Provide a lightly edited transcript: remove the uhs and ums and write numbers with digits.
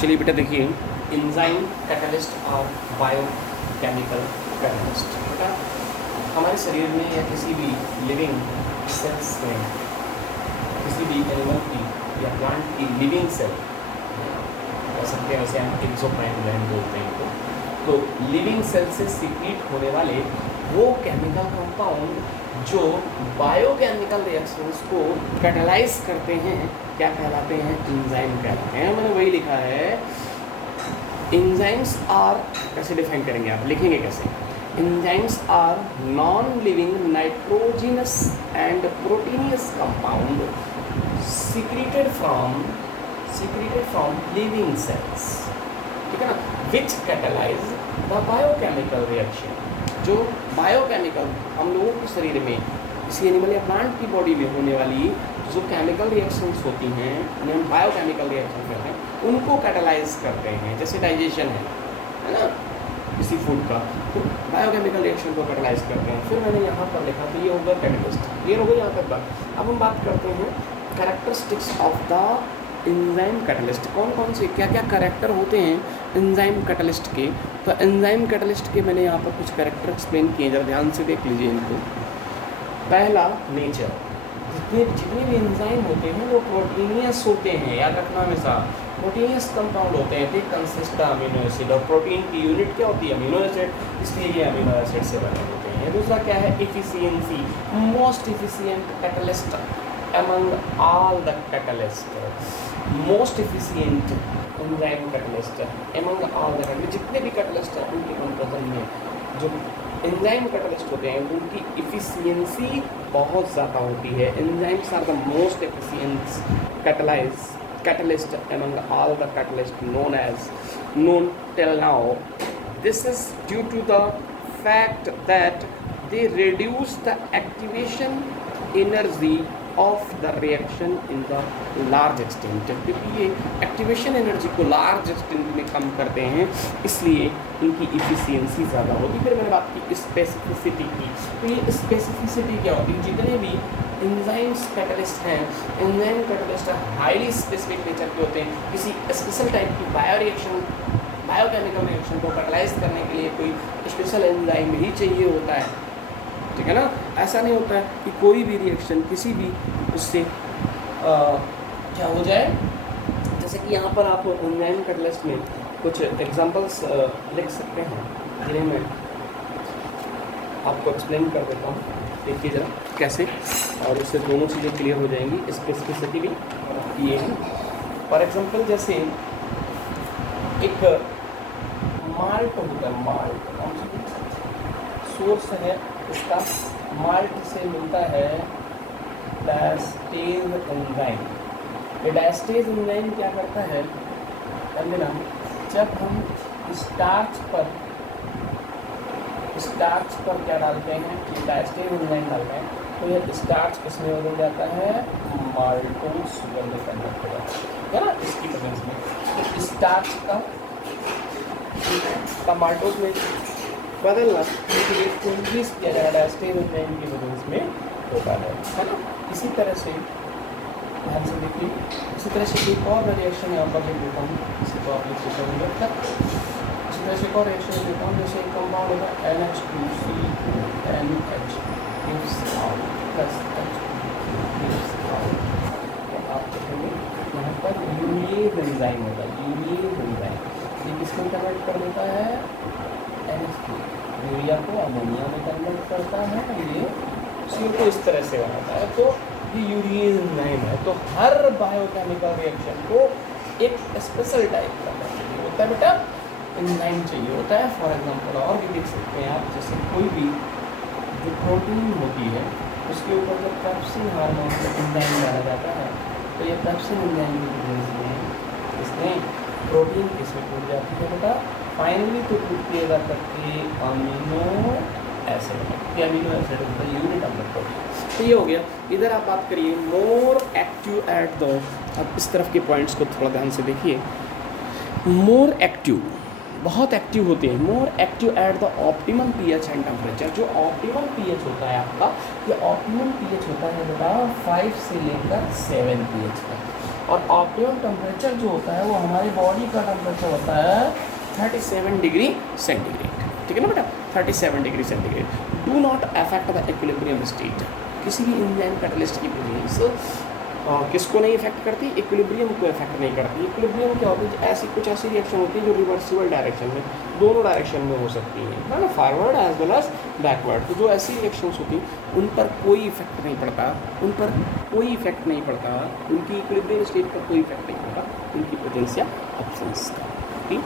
चलिए बेटा देखिए, एंजाइम कैटलिस्ट और बायोकेमिकल कैटलिस्ट। बेटा हमारे शरीर में या किसी भी लिविंग सेल्स में, किसी भी एनिमल की या प्लांट की लिविंग सेल कह सकते हैं, वैसे हम एक्सोक्राइन ग्लैंड बोलते हैं इनको। तो लिविंग सेल से सीक्रेट होने वाले वो केमिकल कंपाउंड जो बायोकेमिकल रिएक्शंस को कैटलाइज करते हैं क्या कहलाते हैं? एंजाइम कहलाते हैं। मैंने वही लिखा है, एंजाइम्स आर, कैसे डिफाइन करेंगे आप, लिखेंगे कैसे? Enzymes are non living nitrogenous and proteinous compound secreted from living cells, ठीक है ना, which catalyze the biochemical reaction। जो बायोकेमिकल हम लोगों के शरीर में किसी एनिमल या प्लांट की बॉडी में होने वाली जो केमिकल रिएक्शंस होती हैं, उन्हें हम बायोकेमिकल रिएक्शन कहते हैं, उनको कैटलाइज करते हैं। जैसे डाइजेशन है ना किसी फूड का, तो बायोकेमिकल रिएक्शन को कैटलाइज करते हैं। फिर मैंने यहाँ पर लिखा तो ये होगा कैटलिस्ट। क्लियर हो गई यहाँ तक बात? अब हम बात करते हैं characteristics of the enzyme catalyst. कौन कौन से क्या क्या कैरेक्टर होते हैं एंजाइम कैटलिस्ट के? तो एंजाइम कैटलिस्ट के मैंने यहाँ पर कुछ कैरेक्टर एक्सप्लेन किए, जरा ध्यान से देख लीजिए इनको। पहला, नेचर। जितने भी एंजाइम होते हैं वो प्रोटीनियस होते हैं, याद रखना हमेशा, प्रोटीनियस कंपाउंड होते हैं। They consist of amino acid, और प्रोटीन की यूनिट क्या होती है? अमीनो एसिड, इसलिए ये अमीनो एसिड से बने होते हैं। दूसरा क्या है? Efficiency. Most efficient catalyst among all the catalyst, most efficient enzyme catalyst among all the catalyst। जितने भी catalyst हैं उनके कंपैरिजन में जो एंजाइम कैटलिस्ट होते हैं उनकी इफिशियंसी बहुत ज़्यादा होती है। Enzymes are the most efficient catalyst among all the catalyst known till now। This is due to the fact that they reduce the activation energy of the reaction in the large extent. क्योंकि ये activation energy को large extent में कम करते हैं, इसलिए इनकी efficiency ज़्यादा होगी। फिर मैंने बात की स्पेसिफिसिटी की, तो ये स्पेसिफिसिटी क्या होती है? जितने भी एंजाइम्स कैटलिस्ट हैं, enzyme catalyst highly specific nature के होते हैं। किसी स्पेशल टाइप की बायोकेमिकल रिएक्शन को कैटलाइज करने के लिए कोई स्पेशल एंजाइम ही चाहिए होता है, ठीक है ना। ऐसा नहीं होता है कि कोई भी रिएक्शन किसी भी उससे क्या हो जाए। जैसे कि यहाँ पर आप एंजाइम कैटलिस्ट में कुछ एग्जांपल्स लिख सकते हैं, जिन्हें मैं आपको एक्सप्लेन कर देता हूँ। देखिए जरा कैसे, और उससे दोनों चीज़ें क्लियर हो जाएंगी, स्पेसिफिसिटी भी ये है। फॉर एग्जांपल जैसे एक माल्ट होता है, माल्ट सोर्स है इसका, माल्ट से मिलता है डायस्टेज एंजाइम। ये डायस्टेज एंजाइम क्या करता है? ना जब हम स्टार्च पर क्या डालते हैं? डायस्टेज एंजाइम डालते हैं, तो ये स्टार्च किसमें बदल जाता है? माल्टोज शुगर में कन्वर्ट हो जाता है ना, इसकी प्रेजेंस में। तो स्टार्च का माल्टोज में बदलना इंक्रीज किया जाएगा डायस्टेज एंजाइम की प्रेजेंस में होता है ना। इसी तरह से ध्यान से देखिए, इसी तरह से एक और रिएक्शन यहाँ पर लिख देता हूँ, इसी को आप लिख देते होंगे तक। इसी तरह से एक और रिएक्शन लिख देता हूँ, जैसे एक कंपाउंड होगा NH2CNH प्लस आप देखेंगे यहाँ पर यूरिएज एंजाइम होगा, यूरिएज एंजाइम। ये किसको कन्वर्ट कर देता है? NH2, यूरिया को अमोनिया में कन्वर्ट करता है, ये CO को इस तरह से बनाता है। तो ये यूरिएज एंजाइम है। तो हर बायोकेमिकल रिएक्शन को एक स्पेशल टाइप का होता है बेटा एंजाइम चाहिए होता है। फॉर एग्जांपल और भी देख सकते हैं आप, जैसे कोई भी जो प्रोटीन होती है उसके ऊपर जब पेप्सिन हार्मोन एंजाइम डाला जाता है, तो ये पेप्सिन एंजाइम की प्रेजेंस में इसमें प्रोटीन किसमें टूट जाती है बेटा? फाइनली तो टूटती है करके अमीनो एसिड, अमीनो एसिड होता है यूनिट ऑफ द प्रोटीन। तो ये हो गया। इधर आप बात करिए मोर एक्टिव एट द, अब इस तरफ के पॉइंट्स को थोड़ा ध्यान से देखिए। मोर एक्टिव, बहुत एक्टिव होते हैं। More active at the optimum pH and temperature. जो ऑप्टिमम पीएच होता है आपका, ये ऑप्टिमम पीएच होता है बेटा 5 से लेकर 7 पीएच तक। और ऑप्टिमम टेम्परेचर जो होता है वो हमारी बॉडी का टेम्परेचर होता है 37 डिग्री सेंटीग्रेड, ठीक है ना बेटा, 37 degree centigrade. Do not affect the equilibrium state, किसी भी एंजाइम कैटलिस्ट की प्रेजेंस किसको नहीं इफेक्ट करती, इक्विलिब्रियम को इफेक्ट नहीं करती। इक्विलिब्रियम क्या होती है, ऐसी कुछ ऐसी रिएक्शन होती है जो रिवर्सिबल डायरेक्शन में, दोनों डायरेक्शन में हो सकती है ना, forward as well as backward. तो जो ऐसी रिएक्शंस होती हैं उन पर कोई इफेक्ट नहीं पड़ता, उन पर कोई इफेक्ट नहीं पड़ता, उनकी इक्विलिब्रियम स्टेट पर कोई इफेक्ट नहीं पड़ता, उनकी प्रेजेंस या एब्सेंस का, ठीक।